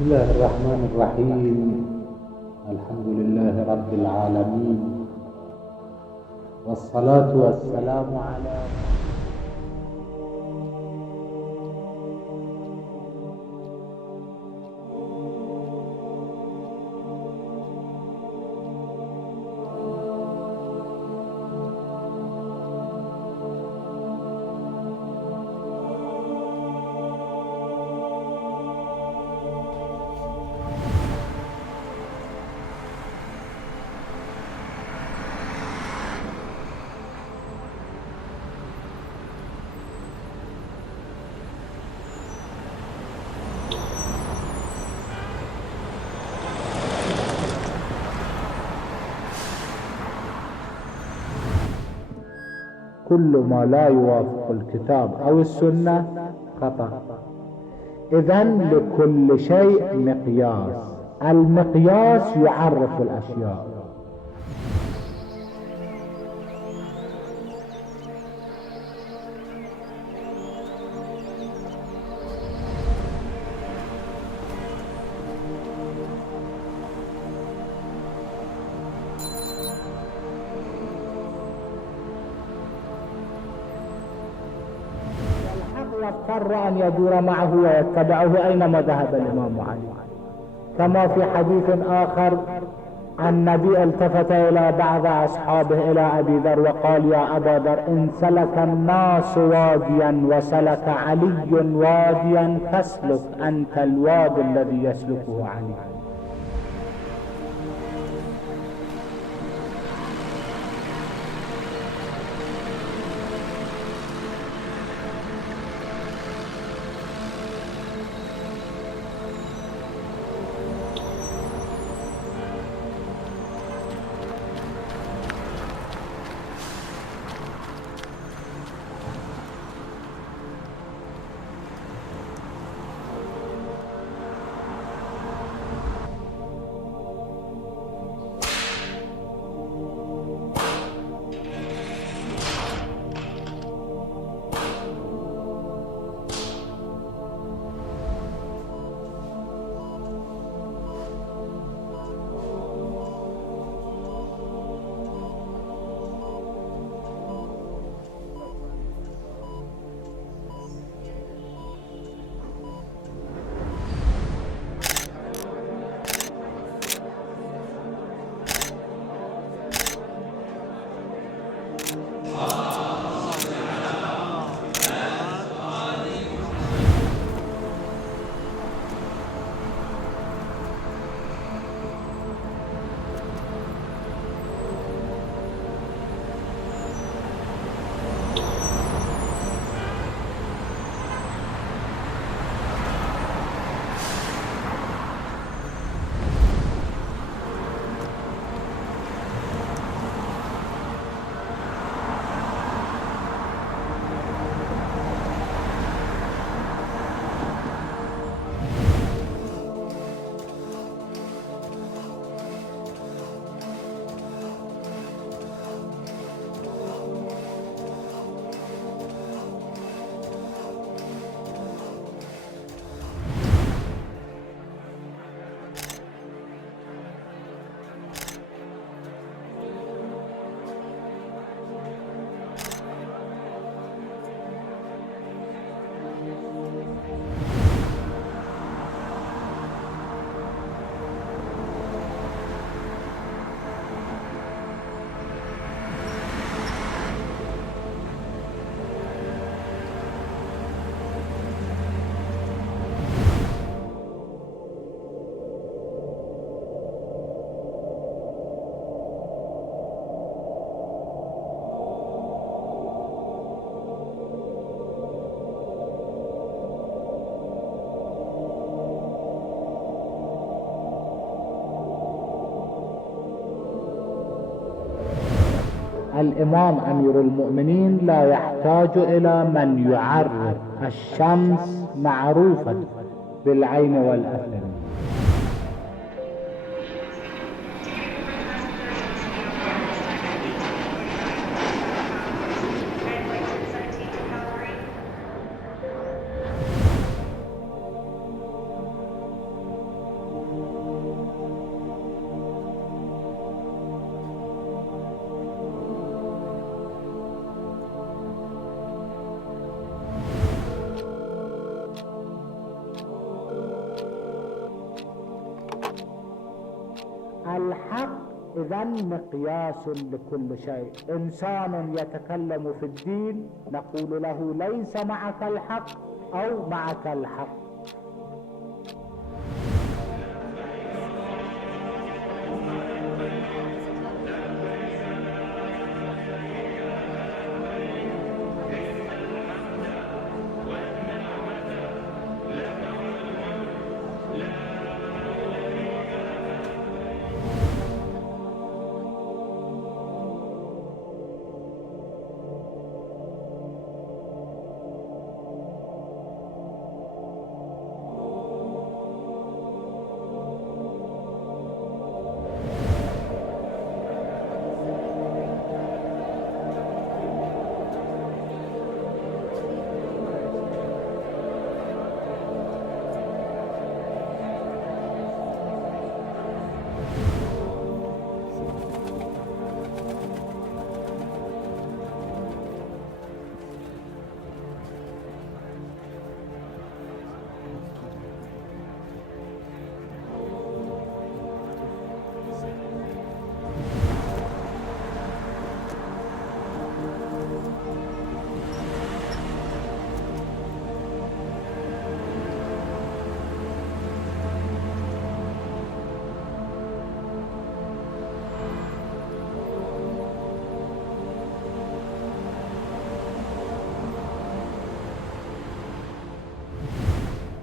بسم الله الرحمن الرحيم. الحمد لله رب العالمين. والصلاة والسلام على كل ما لا يوافق الكتاب أو السنة خطأ. اذا لكل شيء مقياس. المقياس يعرف الأشياء. واضطر أن يدور معه ويتبعه أينما ذهب الإمام علي. كما في حديث آخر النبي التفت إلى بعض أصحابه إلى أبي ذر وقال يا أبا ذر إن سلك الناس واديا وسلك علي واديا فاسلك أنت الوادي الذي يسلكه علي. الإمام أمير المؤمنين لا يحتاج إلى من يعرف الشمس معروفة بالعين والأثر مقياس لكل شيء. إنسان يتكلم في الدين نقول له ليس معك الحق أو معك الحق.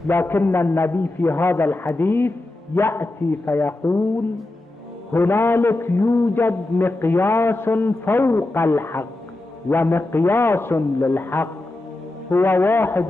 لكن النبي في هذا الحديث يأتي فيقول هنالك يوجد مقياس فوق الحق ومقياس للحق هو واحد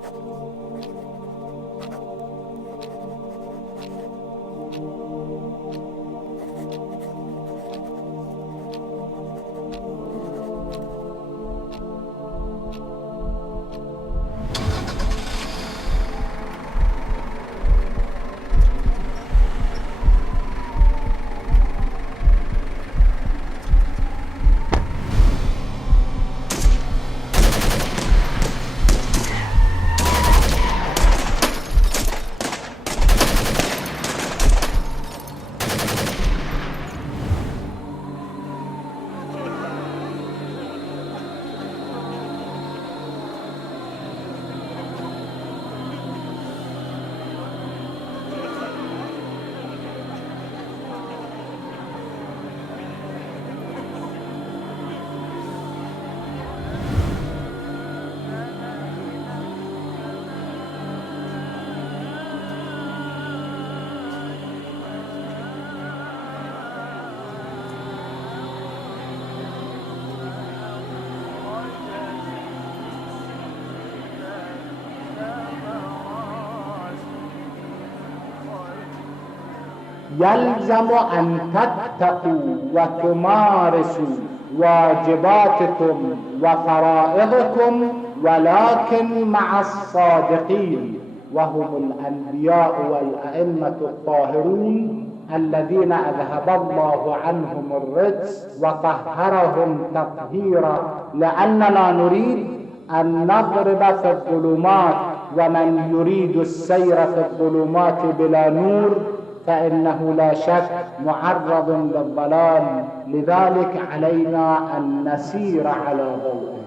Thank you. يلزم أن تتقوا وتمارسوا واجباتكم وفرائضكم ولكن مع الصادقين وهم الأنبياء والأئمة الطاهرون الذين أذهب الله عنهم الرجس وطهرهم تطهيرا. لأننا نريد أن نضرب في الظلمات ومن يريد السير في الظلمات بلا نور فإنه لا شك معرض للضلال. لذلك علينا أن نسير على ضوء